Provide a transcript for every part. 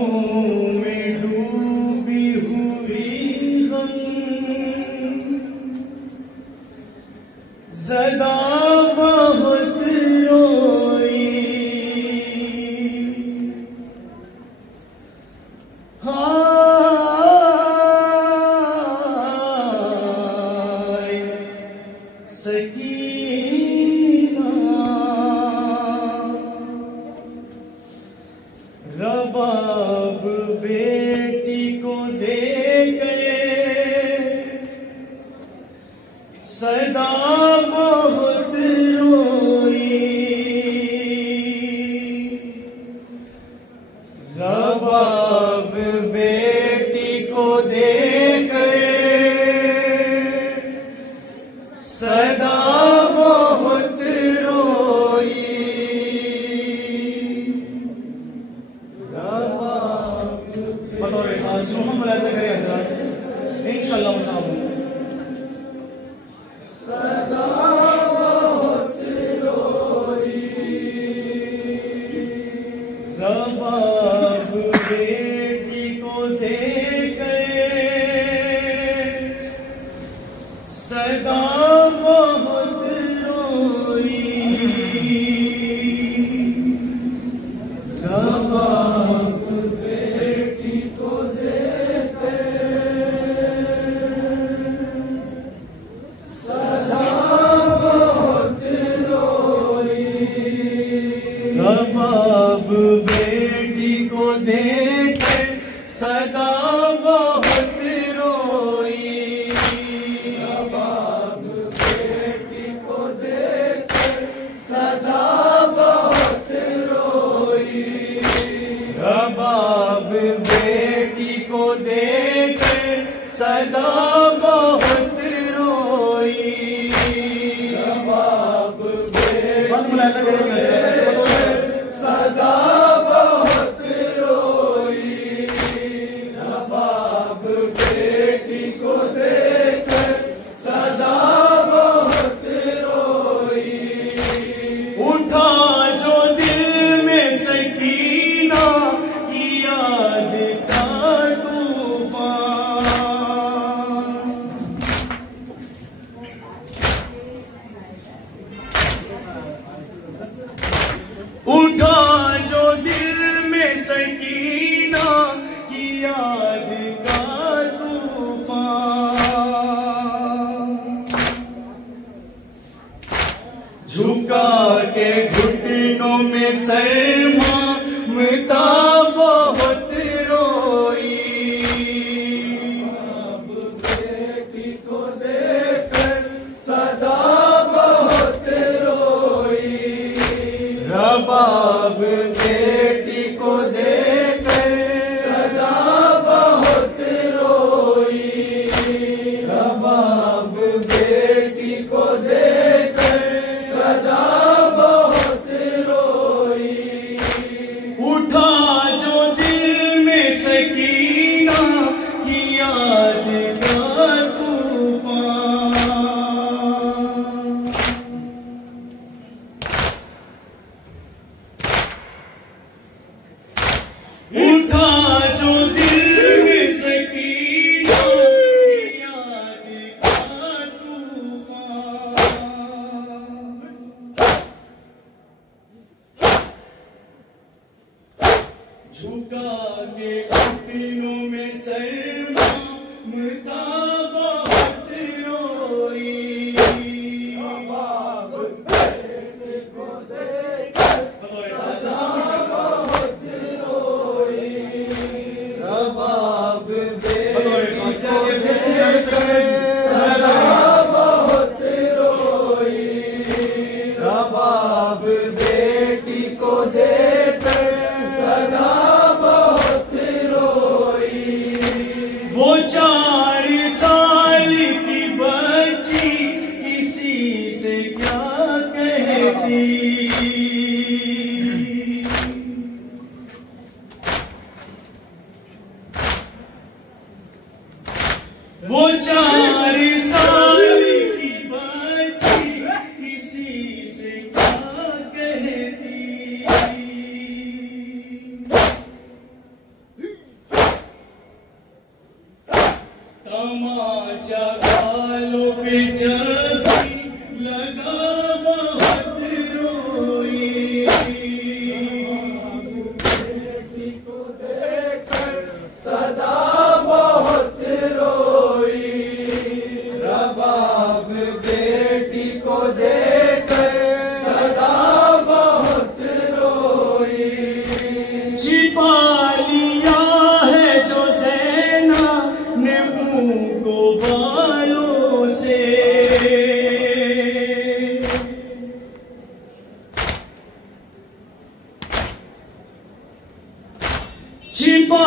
में डूबी हुई हम ज़दा बहुत रोई, हाय सकीना रबाब बेटी को दे गए सदा बहुत रोई, रबाब बेटी को दे गए सदा बहुत रोई, बतौर खास हम मुलाज़ा करें हज़रात इंशाअल्लाह मुसाफ़िर सदा बहुत रोई, रबाब बेटी को दे गए सदा बहुत रोई, रबाब बेटी को दे सदा बहुत रोई, रबाब बेटी को देकर सदा बहुत रोई, रबाब बेटी को देकर सदा बहुत रोई, रबाब बेटी को देकर सदा बहुत रोई, रबाब बेटी सदा बहुत रोई, रबाब बेटी को देकर सदा बहुत रोई, उठा जो दिल में सकीना की याद का तूफान, उठा जो दिल में सकीना की याद का तूफान, झुका के घुटनों में शर्मा मता बहुत रोई, रबाब बेटी को देकर सदा बहुत रोई, रबाब बेटी को देकर सदा बहुत रोई, रबाब बेटी को देकर सदा बहुत रोई, उठा जो दिल में सकीना की याद का तूफान, उठा जो दिल में सकीना की याद का तूफान, झुका के घुटनों में शर्मा मता बहुत रोई, रबाब बेटी को देकर सदा बहुत रोई, रबाब बेटी को देकर सदा बहुत रोई, रबाब बेटी को देकर सदा बहुत रोई, वो 4 साल की बच्ची किसी से क्या कहती, वो 4 साल की बच्ची किसी से क्या कहती, तमाचा गालों पे जब लगा बहुत रोई, बेटी को देखकर सदा बहुत रोई, रबाब बेटी को देखकर सदा बहुत रोई। छिपा लिया है जो ज़ैना ने मुँह को बालों से, छिपा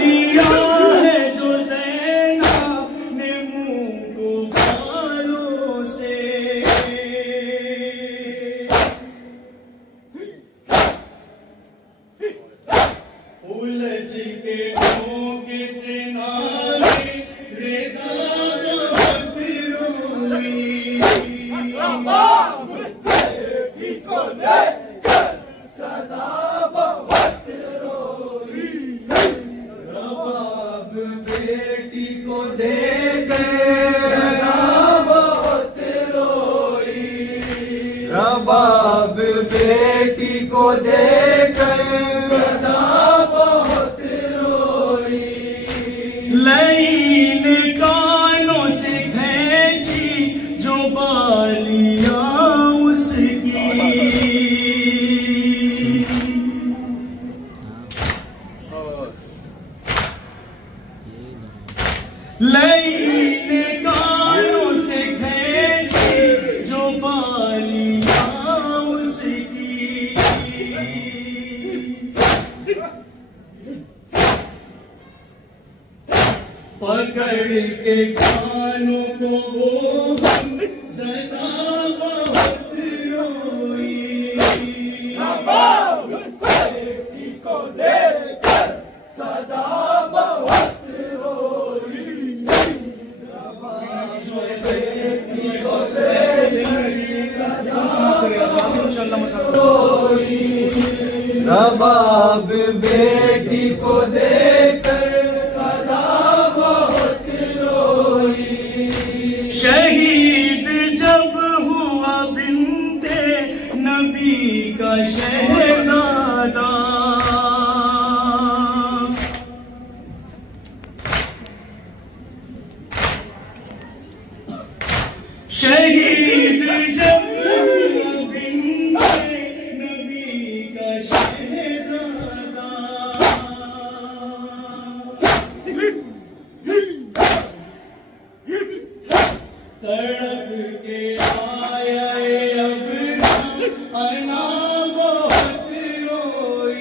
लिया है जो ज़ैना ने मुँह को बालों से। उलझ के ढोंगे से नाले रेदा बहुत रोई, बेटी को देखकर सदा बहुत रोई, रबाब बेटी को देखकर सदा बहुत रोई, रबाब बेटी को देखकर सदा बहुत रोई। लईन कानों से खींची जो बालियां उसकी, लईन कानों से खींची जो बालियां उसकी, पकड़ के कानों को वो सदा बहुत रोई, रबाब बेटी को देखकर सदा बहुत रोई, रबाब बेटी को देखकर सदा रोई, रबाब बेटी को देखकर शहीद जब हुआ बिन्ते नबी का शहजादा, शहीद जब हुआ बिन्ते नबी का शहजादा, तड़प के आया अब अना बहुत रोई,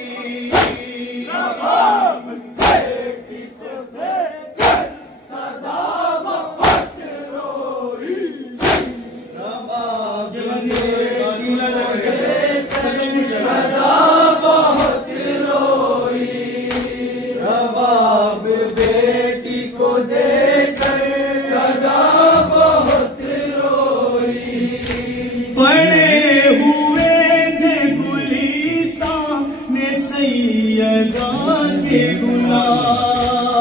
रबाब बेटी को देखकर सदा बहुत रोई, रबाब बेटी को देखकर सदा बहुत रोई, रबाब बेटी को देखकर सदा बहुत रोई। पड़े हुए थे गुलिस्तान में सैयदा के गुलाम,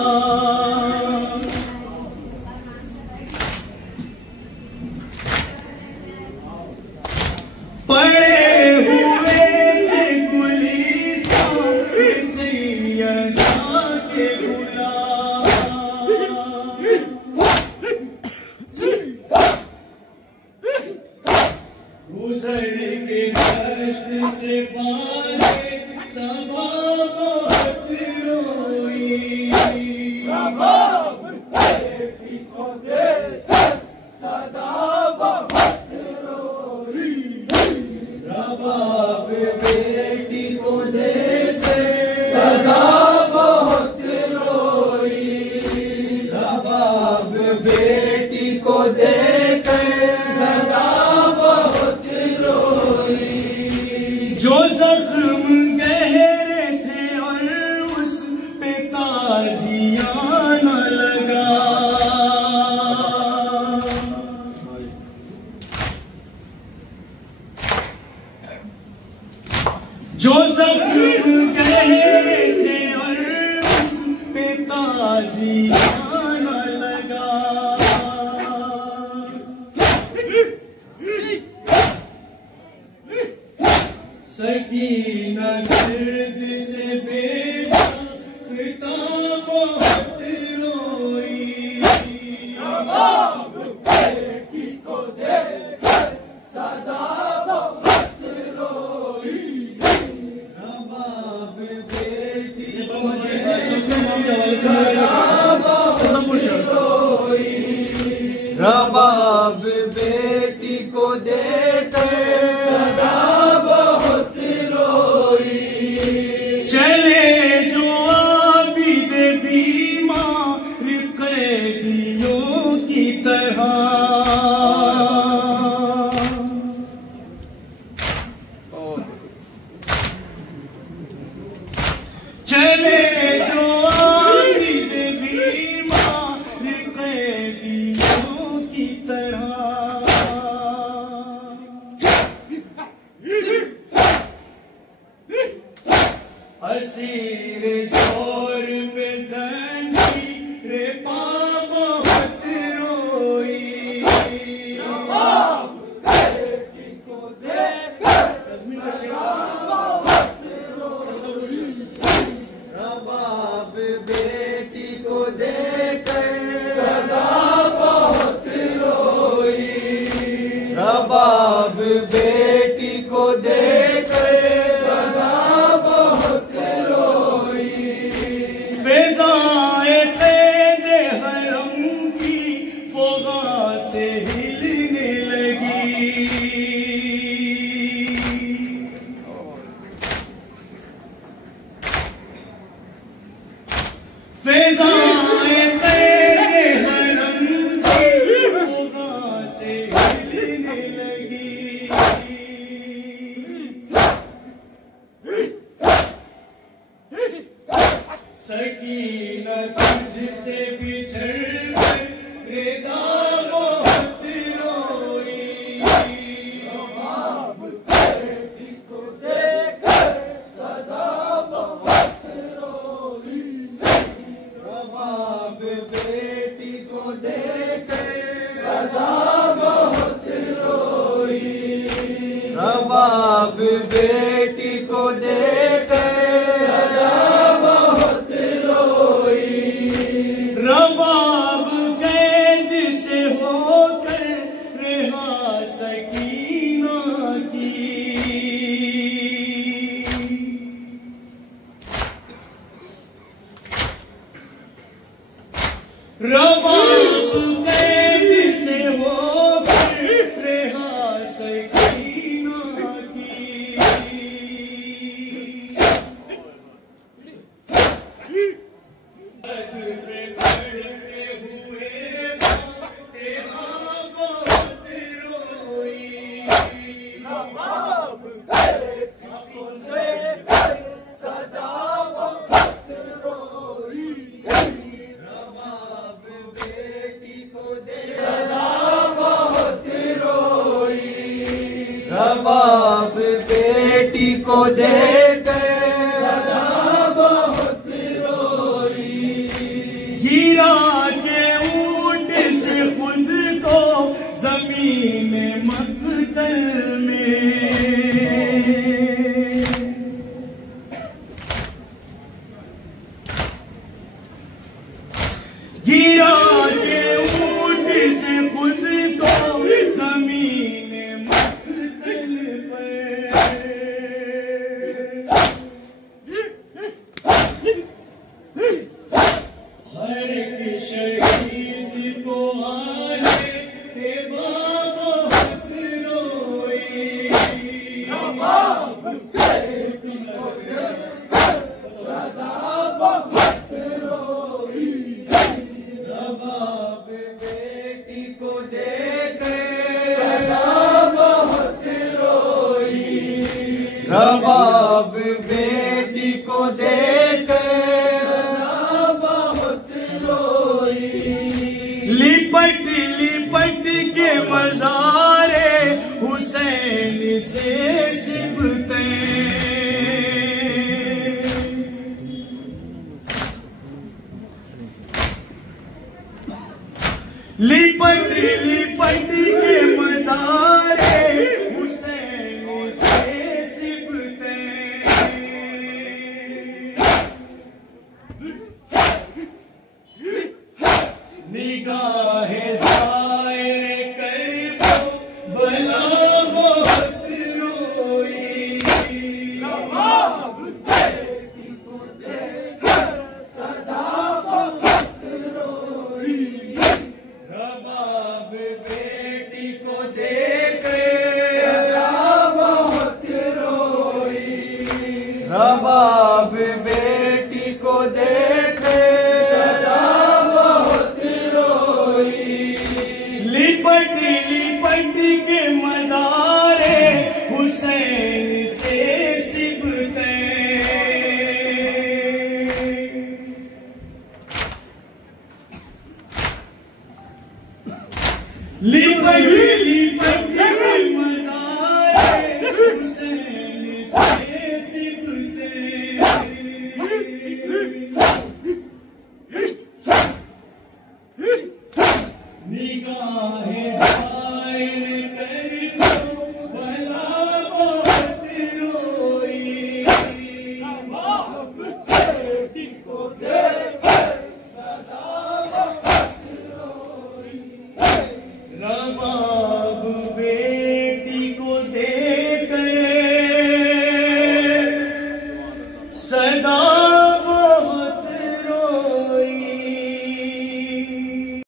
पड़े हुए थे गुलिस्तान में सैयदा के गुलाम, गुजर के दश्त से पारे सबा बहुत रोई, रबाब बेटी को देखकर सदा बहुत रोई, रबाब बेटी को देखकर सदा बहुत रोई, रबाब बेटी को देखकर सदा बहुत रोई। जो जख्म गहरे थे और उस पे ताजियाना लगा, जो जख्म गहरे थे और उस पे ताजियाना लगा, अपने नाम के हवाले से रबाब बेटी को देकर सदा बहुत रोई। चले जो आबिद बीमार कैदियों की तरह, चले जो आबिद बीमार कैदियों की तरह। असीर जोर पे जंजीर पा बहुत रोई। रबाब बेटी को देकर रबाब बेटी को देकर सदा बहुत रोई। रबाब बेटी को देकर सदा बहुत रोई। फिजाए कैद हरम की फोगा से हिलने लगी। फिजाए कैद हरम की फोगा से हिलने लगी। सकीना तुझसे बिछड़ कर रेदा बहुत रोई। रबाब बेटी को देकर सदा बहुत रोई। रबाब बेटी को देकर सदा बहुत रोई। रबाब बेटी को देकर सदा बहुत रोई। रबाब कैद से होकर रिहा सकीना की। रबाब कैद से होकर रिहा सकीना की। पे पढ़ते हुए तेरा बहुत रोई। रबाब बेटी को देकर सदा बहुत रोई। रबाब बेटी को देकर सदा बहुत रोई। रबाब बेटी को देकर सदा बहुत रोई। गिरा के ऊंट से खुद को जमीन मकतल में। गिरा के ऊंट से खुद को जमीन मकतल पर। हर एक शहीद को आए तेवा बहुत रोई। रबाब बेटी को देकर सदा बहुत रोई। रबाब बेटी को देकर सदा बहुत रोई। रबाब बेटी को देकर सदा बहुत रोई। लिपट लिपट के मज़ारे हुसैन से सिबते। लिपट लिपट के मज़ारे हुसैन से सिबते। निगाहे ज़ाहिर कर भला बहुत रोई। रबाब बेटी को देकर सदा लिपट लिपट